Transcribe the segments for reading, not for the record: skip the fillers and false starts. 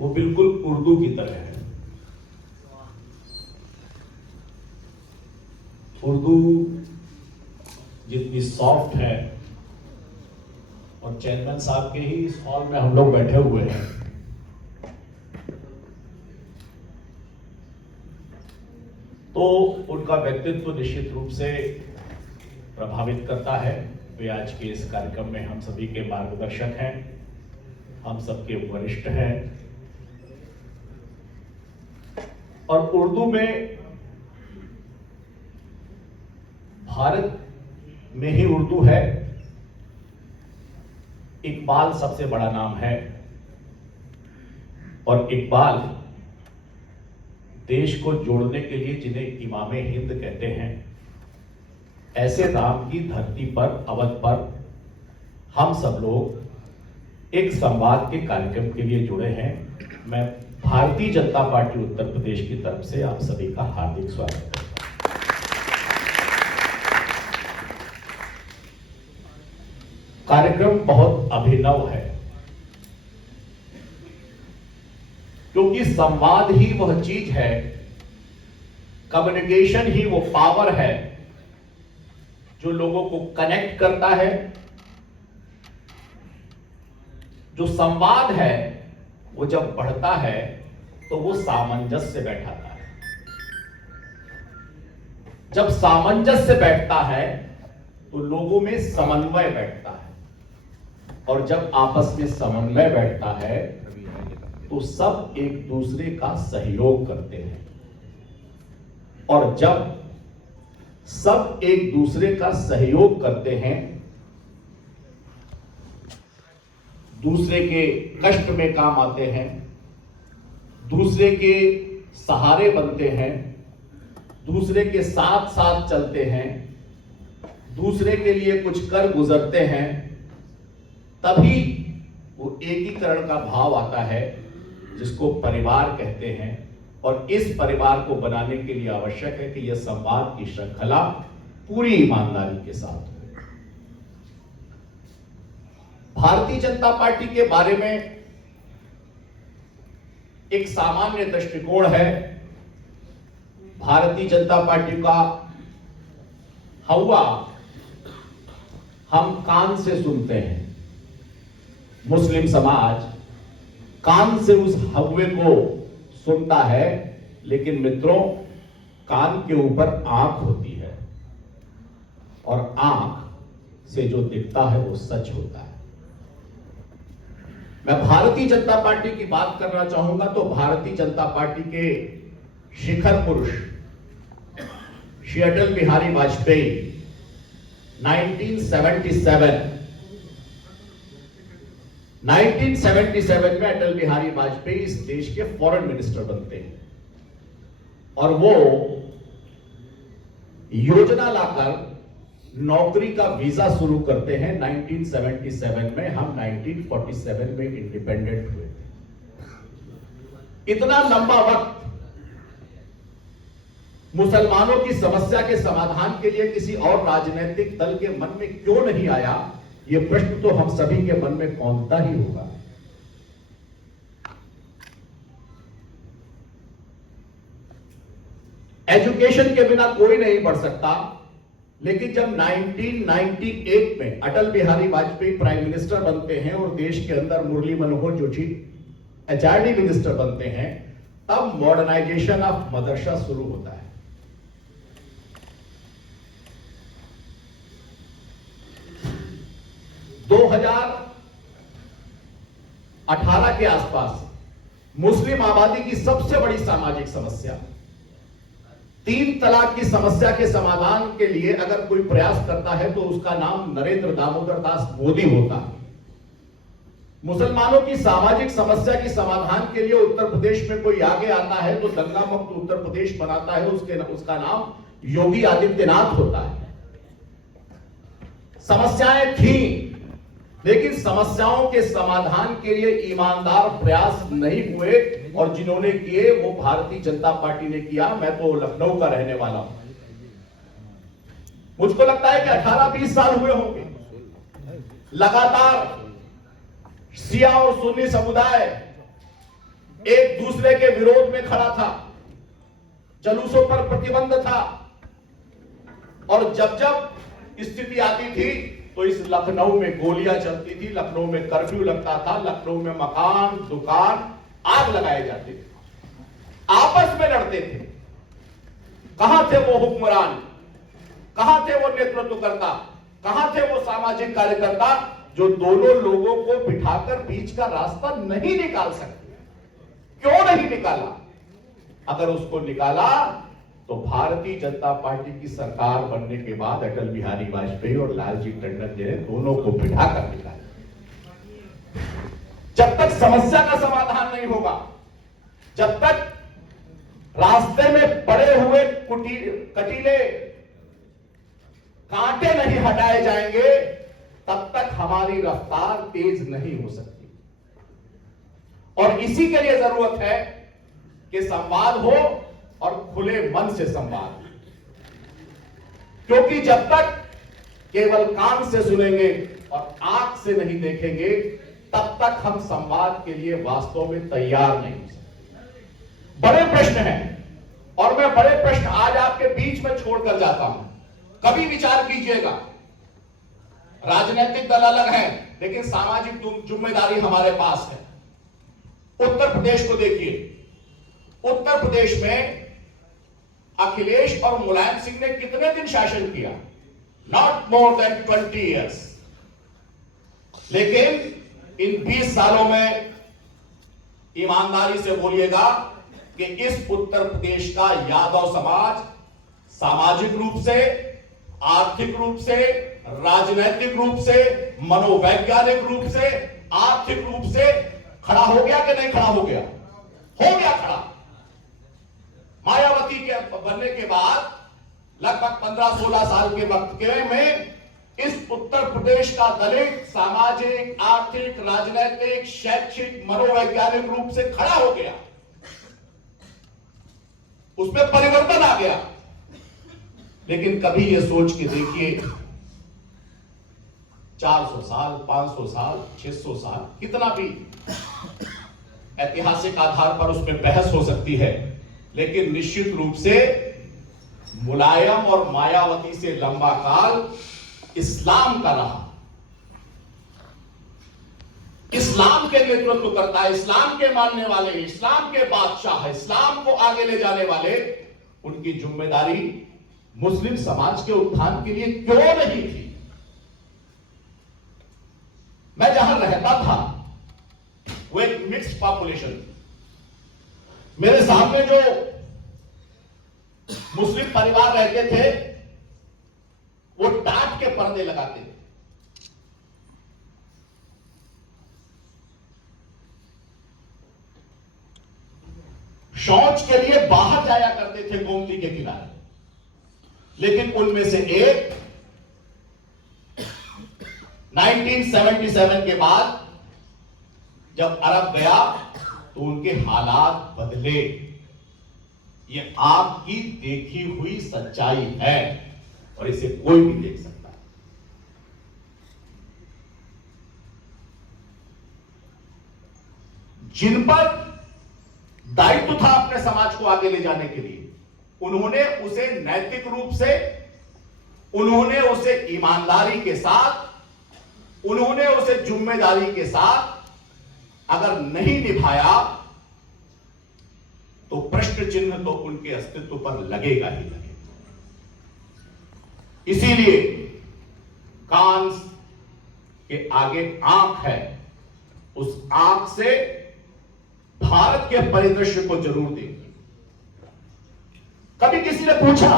वो बिल्कुल उर्दू की तरह है। उर्दू जितनी सॉफ्ट है, और चेयरमैन साहब के ही इस हॉल में हम लोग बैठे हुए हैं, तो उनका व्यक्तित्व निश्चित रूप से प्रभावित करता है। वे आज के इस कार्यक्रम में हम सभी के मार्गदर्शक हैं, हम सबके वरिष्ठ हैं, और उर्दू में, भारत में ही उर्दू है। इकबाल सबसे बड़ा नाम है, और इकबाल देश को जोड़ने के लिए जिन्हें इमामे हिंद कहते हैं, ऐसे नाम की धरती पर, अवध पर हम सब लोग एक संवाद के कार्यक्रम के लिए जुड़े हैं। मैं भारतीय जनता पार्टी उत्तर प्रदेश की तरफ से आप सभी का हार्दिक स्वागत करता हूं। कार्यक्रम बहुत अभिनव है, क्योंकि संवाद ही वह चीज है, कम्युनिकेशन ही वो पावर है जो लोगों को कनेक्ट करता है। जो संवाद है वो जब बढ़ता है तो वो सामंजस्य बैठाता है। जब सामंजस्य बैठता है तो लोगों में समन्वय बैठता है, और जब आपस में समन्वय बैठता है तो सब एक दूसरे का सहयोग करते हैं, और जब सब एक दूसरे का सहयोग करते हैं, दूसरे के कष्ट में काम आते हैं, दूसरे के सहारे बनते हैं, दूसरे के साथ साथ चलते हैं, दूसरे के लिए कुछ कर गुजरते हैं, तभी वो एकीकरण का भाव आता है जिसको परिवार कहते हैं। और इस परिवार को बनाने के लिए आवश्यक है कि यह संवाद की श्रृंखला पूरी ईमानदारी के साथ हो। भारतीय जनता पार्टी के बारे में एक सामान्य दृष्टिकोण है। भारतीय जनता पार्टी का हवा हम कान से सुनते हैं, मुस्लिम समाज कान से उस हव्वे को सुनता है, लेकिन मित्रों, कान के ऊपर आंख होती है, और आंख से जो दिखता है वो सच होता है। मैं भारतीय जनता पार्टी की बात करना चाहूंगा तो भारतीय जनता पार्टी के शिखर पुरुष श्री अटल बिहारी वाजपेयी 1977 में अटल बिहारी वाजपेयी इस देश के फॉरेन मिनिस्टर बनते हैं, और वो योजना लाकर नौकरी का वीजा शुरू करते हैं 1977 में। हम 1947 में इंडिपेंडेंट हुए थे। इतना लंबा वक्त मुसलमानों की समस्या के समाधान के लिए किसी और राजनीतिक दल के मन में क्यों नहीं आया, यह प्रश्न तो हम सभी के मन में कौंधता ही होगा। एजुकेशन के बिना कोई नहीं बढ़ सकता, लेकिन जब 1998 में अटल बिहारी वाजपेयी प्राइम मिनिस्टर बनते हैं और देश के अंदर मुरली मनोहर जोशी एचआरडी मिनिस्टर बनते हैं, तब मॉडर्नाइजेशन ऑफ मदरसा शुरू होता है। 2018 के आसपास मुस्लिम आबादी की सबसे बड़ी सामाजिक समस्या 3 तलाक की समस्या के समाधान के लिए अगर कोई प्रयास करता है तो उसका नाम नरेंद्र दामोदर दास मोदी होता है। मुसलमानों की सामाजिक समस्या के समाधान के लिए उत्तर प्रदेश में कोई आगे आता है तो दंगा मुक्त उत्तर प्रदेश बनाता है, उसका नाम योगी आदित्यनाथ होता है। समस्याएं थी, लेकिन समस्याओं के समाधान के लिए ईमानदार प्रयास नहीं हुए, और जिन्होंने किए वो भारतीय जनता पार्टी ने किया। मैं तो लखनऊ का रहने वाला हूं, मुझको लगता है कि 18-20 साल हुए होंगे लगातार शिया और सुन्नी समुदाय एक दूसरे के विरोध में खड़ा था, जुलूसों पर प्रतिबंध था, और जब जब स्थिति आती थी तो इस लखनऊ में गोलियां चलती थी, लखनऊ में कर्फ्यू लगता था, लखनऊ में मकान दुकान आग लगाए जाते थे, आपस में लड़ते थे। कहां थे वो हुक्मरान, कहां थे वो नेतृत्वकर्ता, कहां थे वो सामाजिक कार्यकर्ता जो दोनों लोगों को बिठाकर बीच का रास्ता नहीं निकाल सकते? क्यों नहीं निकाला? अगर उसको निकाला तो भारतीय जनता पार्टी की सरकार बनने के बाद अटल बिहारी वाजपेयी और लालजी टंडन जी ने दोनों को बिठाकर निकाला। जब तक समस्या का समाधान नहीं होगा, जब तक रास्ते में पड़े हुए कटीले कांटे नहीं हटाए जाएंगे, तब तक हमारी रफ्तार तेज नहीं हो सकती। और इसी के लिए जरूरत है कि संवाद हो और खुले मन से संवाद, क्योंकि जब तक केवल कान से सुनेंगे और आंख से नहीं देखेंगे, तब तक हम संवाद के लिए वास्तव में तैयार नहीं हो सकते। बड़े प्रश्न हैं और मैं बड़े प्रश्न आज आपके बीच में छोड़कर जाता हूं। कभी विचार कीजिएगा, राजनीतिक दल अलग है लेकिन सामाजिक जिम्मेदारी हमारे पास है। उत्तर प्रदेश को देखिए, उत्तर प्रदेश में अखिलेश और मुलायम सिंह ने कितने दिन शासन किया? Not more than 20 years. लेकिन इन 20 सालों में ईमानदारी से बोलिएगा कि इस उत्तर प्रदेश का यादव समाज सामाजिक रूप से, आर्थिक रूप से, राजनीतिक रूप से, मनोवैज्ञानिक रूप से, आर्थिक रूप से खड़ा हो गया कि नहीं खड़ा हो गया? हो गया खड़ा। मायावती के बनने के बाद लगभग 15-16 साल के वक्त के में इस उत्तर प्रदेश का दलित सामाजिक, आर्थिक, राजनीतिक, शैक्षिक, मनोवैज्ञानिक रूप से खड़ा हो गया। उसमें परिवर्तन आ गया। लेकिन कभी यह सोच के देखिए, 400 साल, 500 साल, 600 साल, कितना भी ऐतिहासिक आधार पर उसमें बहस हो सकती है, लेकिन निश्चित रूप से मुलायम और मायावती से लंबा काल इस्लाम का रहा। इस्लाम के नेतृत्व करता है, इस्लाम के मानने वाले, इस्लाम के बादशाह, इस्लाम को आगे ले जाने वाले, उनकी जिम्मेदारी मुस्लिम समाज के उत्थान के लिए क्यों नहीं थी? मैं जहां रहता था वो एक मिक्स्ड पॉपुलेशन, मेरे सामने जो मुस्लिम परिवार रहते थे वो टाट के पर्दे लगाते थे। शौच के लिए बाहर जाया करते थे गोमती के किनारे। लेकिन उनमें से एक 1977 के बाद जब अरब गया तो उनके हालात बदले। ये आपकी देखी हुई सच्चाई है और इसे कोई भी देख सकता है। जिन पर दायित्व था अपने समाज को आगे ले जाने के लिए, उन्होंने उसे नैतिक रूप से, उन्होंने उसे ईमानदारी के साथ, उन्होंने उसे जिम्मेदारी के साथ अगर नहीं निभाया तो प्रश्न चिन्ह तो उनके अस्तित्व पर लगेगा ही लगेगा। इसीलिए कान के आगे आंख है, उस आंख से भारत के परिदृश्य को जरूर देखिए। कभी किसी ने पूछा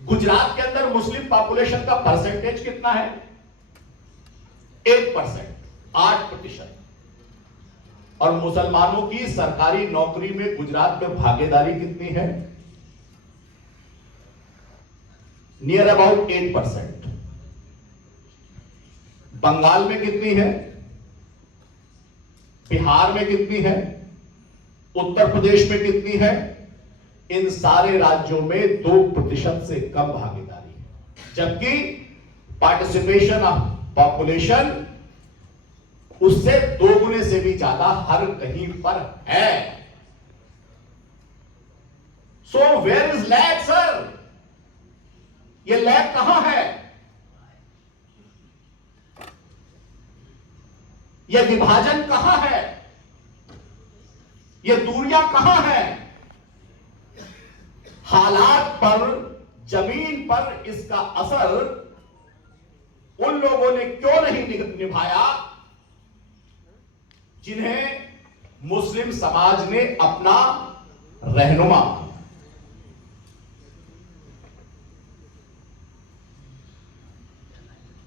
गुजरात के अंदर मुस्लिम पॉपुलेशन का परसेंटेज कितना है? 1%, 8%। और मुसलमानों की सरकारी नौकरी में गुजरात में भागीदारी कितनी है? Near about 8%। बंगाल में कितनी है? बिहार में कितनी है? उत्तर प्रदेश में कितनी है? इन सारे राज्यों में 2% से कम भागीदारी है, जबकि पार्टिसिपेशन ऑफ पॉपुलेशन उससे 2 गुने से भी ज्यादा हर कहीं पर है। So where is lag sir? ये लैग कहां है? ये विभाजन कहां है? ये दूरियां कहां है? हालात पर, जमीन पर इसका असर उन लोगों ने क्यों नहीं निभाया जिन्हें मुस्लिम समाज ने अपना रहनुमा।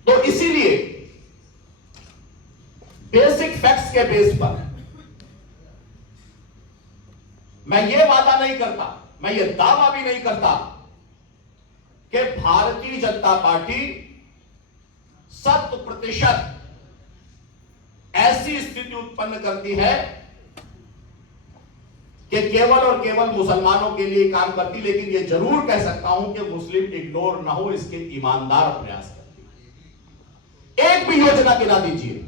तो इसीलिए बेसिक फैक्ट्स के बेस पर मैं ये वादा नहीं करता, मैं ये दावा भी नहीं करता कि भारतीय जनता पार्टी 100% ऐसी स्थिति उत्पन्न करती है कि केवल और केवल मुसलमानों के लिए काम करती, लेकिन यह जरूर कह सकता हूं कि मुस्लिम इग्नोर ना हो इसके ईमानदार प्रयास करती। एक भी योजना गिना दीजिए,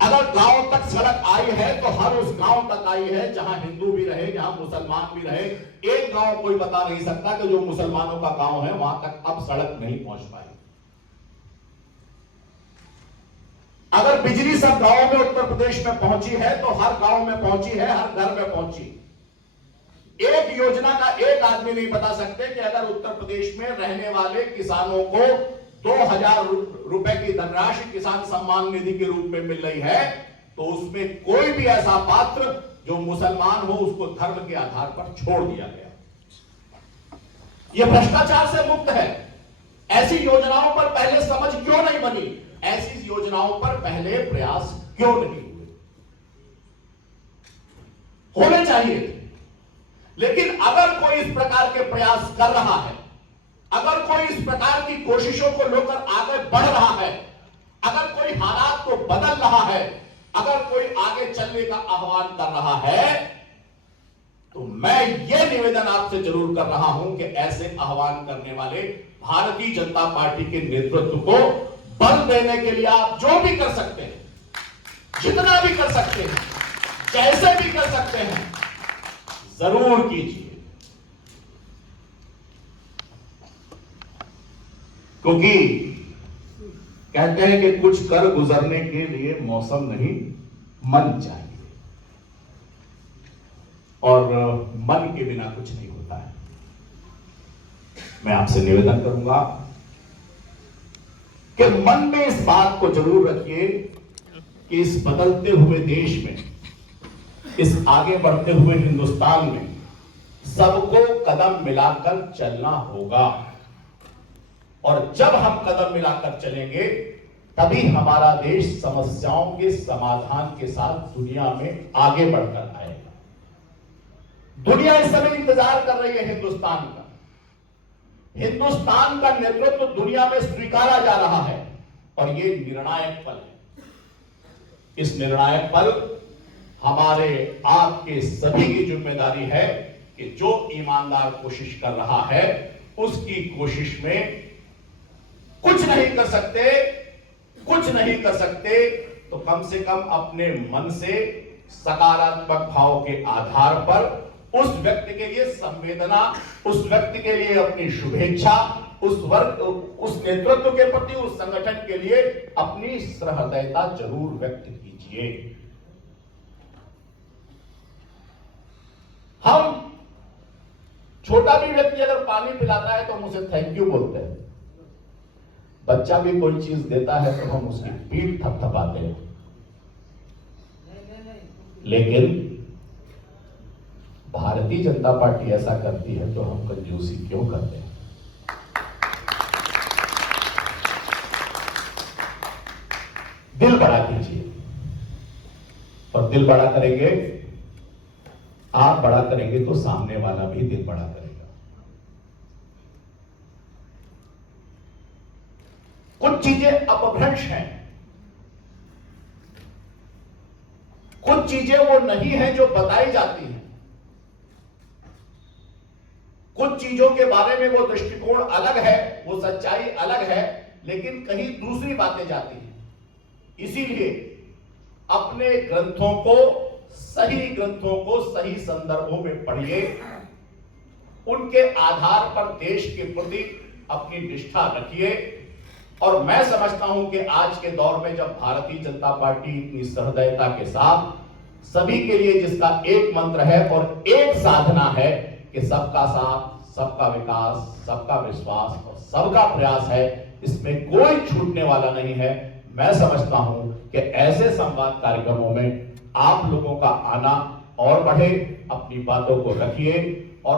अगर गांव तक सड़क आई है तो हर उस गांव तक आई है जहां हिंदू भी रहे, जहां मुसलमान भी रहे। एक गांव कोई बता नहीं सकता कि जो मुसलमानों का गांव है वहां तक अब सड़क नहीं पहुंच पाई। अगर बिजली सब गांवों में उत्तर प्रदेश में पहुंची है तो हर गांव में पहुंची है, हर घर में पहुंची। एक योजना का एक आदमी नहीं बता सकते कि अगर उत्तर प्रदेश में रहने वाले किसानों को 2000 रुपए की धनराशि किसान सम्मान निधि के रूप में मिल रही है तो उसमें कोई भी ऐसा पात्र जो मुसलमान हो उसको धर्म के आधार पर छोड़ दिया गया। यह भ्रष्टाचार से मुक्त है। ऐसी योजनाओं पर पहले समझ क्यों नहीं बनी? ऐसी योजनाओं पर पहले प्रयास क्यों नहीं हुए? होने चाहिए थे। लेकिन अगर कोई इस प्रकार के प्रयास कर रहा है, अगर कोई इस प्रकार की कोशिशों को लेकर आगे बढ़ रहा है, अगर कोई हालात को बदल रहा है, अगर कोई आगे चलने का आह्वान कर रहा है, तो मैं यह निवेदन आपसे जरूर कर रहा हूं कि ऐसे आह्वान करने वाले भारतीय जनता पार्टी के नेतृत्व को बल देने के लिए आप जो भी कर सकते हैं, जितना भी कर सकते हैं, जैसे भी कर सकते हैं, जरूर कीजिए। क्योंकि कहते हैं कि कुछ कर गुजरने के लिए मौसम नहीं, मन चाहिए, और मन के बिना कुछ नहीं होता है। मैं आपसे निवेदन करूंगा कि मन में इस बात को जरूर रखिए कि इस बदलते हुए देश में, इस आगे बढ़ते हुए हिंदुस्तान में सबको कदम मिलाकर चलना होगा। और जब हम कदम मिलाकर चलेंगे तभी हमारा देश समस्याओं के समाधान के साथ दुनिया में आगे बढ़कर आएगा। दुनिया इस समय इंतजार कर रही है हिंदुस्तान का। हिंदुस्तान का नेतृत्व दुनिया में स्वीकारा जा रहा है और ये निर्णायक पल है। इस निर्णायक पल हमारे आपके सभी की जिम्मेदारी है कि जो ईमानदार कोशिश कर रहा है उसकी कोशिश में कुछ नहीं कर सकते, कुछ नहीं कर सकते तो कम से कम अपने मन से सकारात्मक भाव के आधार पर उस व्यक्ति के लिए संवेदना, उस व्यक्ति के लिए अपनी शुभेच्छा, उस नेतृत्व के प्रति, उस संगठन के लिए अपनी सहृदयता जरूर व्यक्त कीजिए। हम छोटा भी व्यक्ति अगर पानी पिलाता है तो हम उसे थैंक यू बोलते हैं। बच्चा भी कोई चीज देता है तो हम उसकी पीठ थपथपाते हैं। लेकिन भारतीय जनता पार्टी ऐसा करती है तो हम कंजूसी क्यों करते हैं? दिल बड़ा कीजिए, और दिल बड़ा करेंगे, आप बड़ा करेंगे तो सामने वाला भी दिल बड़ा करेगा। कुछ चीजें अपभ्रंश हैं, कुछ चीजें वो नहीं है जो बताई जाती हैं, कुछ चीजों के बारे में वो दृष्टिकोण अलग है, वो सच्चाई अलग है, लेकिन कहीं दूसरी बातें जाती हैं। इसीलिए अपने ग्रंथों को सही संदर्भों में पढ़िए, उनके आधार पर देश के प्रति अपनी निष्ठा रखिए। और मैं समझता हूं कि आज के दौर में जब भारतीय जनता पार्टी इतनी सहृदयता के साथ सभी के लिए, जिसका एक मंत्र है और एक साधना है कि सबका साथ, सबका विकास, सबका विश्वास और सबका प्रयास है, इसमें कोई छूटने वाला नहीं है। मैं समझता हूं कि ऐसे संवाद कार्यक्रमों में आप लोगों का आना और बढ़े, अपनी बातों को रखिए और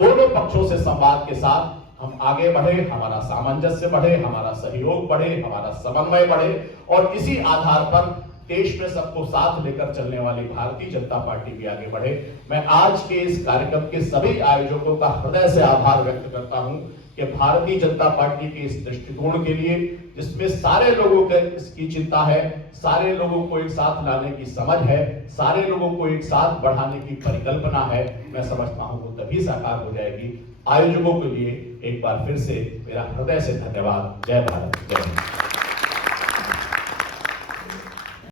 दोनों पक्षों से संवाद के साथ हम आगे बढ़े, हमारा सामंजस्य बढ़े, हमारा सहयोग बढ़े, हमारा समन्वय बढ़े और इसी आधार पर देश में सबको साथ लेकर चलने वाली भारतीय जनता पार्टी भी आगे बढ़े। मैं आज के इस कार्यक्रम के सभी आयोजकों का हृदय से आभार व्यक्त करता हूं कि भारतीय जनता पार्टी के इस दृष्टिकोण के लिए, जिसमें सारे लोगों के इसकी चिंता है, सारे लोगों को एक साथ लाने की समझ है, सारे लोगों को एक साथ बढ़ाने की परिकल्पना है, मैं समझता हूं वो तभी साकार हो जाएगी। आयोजकों के लिए एक बार फिर से मेरा हृदय से धन्यवाद। जय भारत, जय हिंद।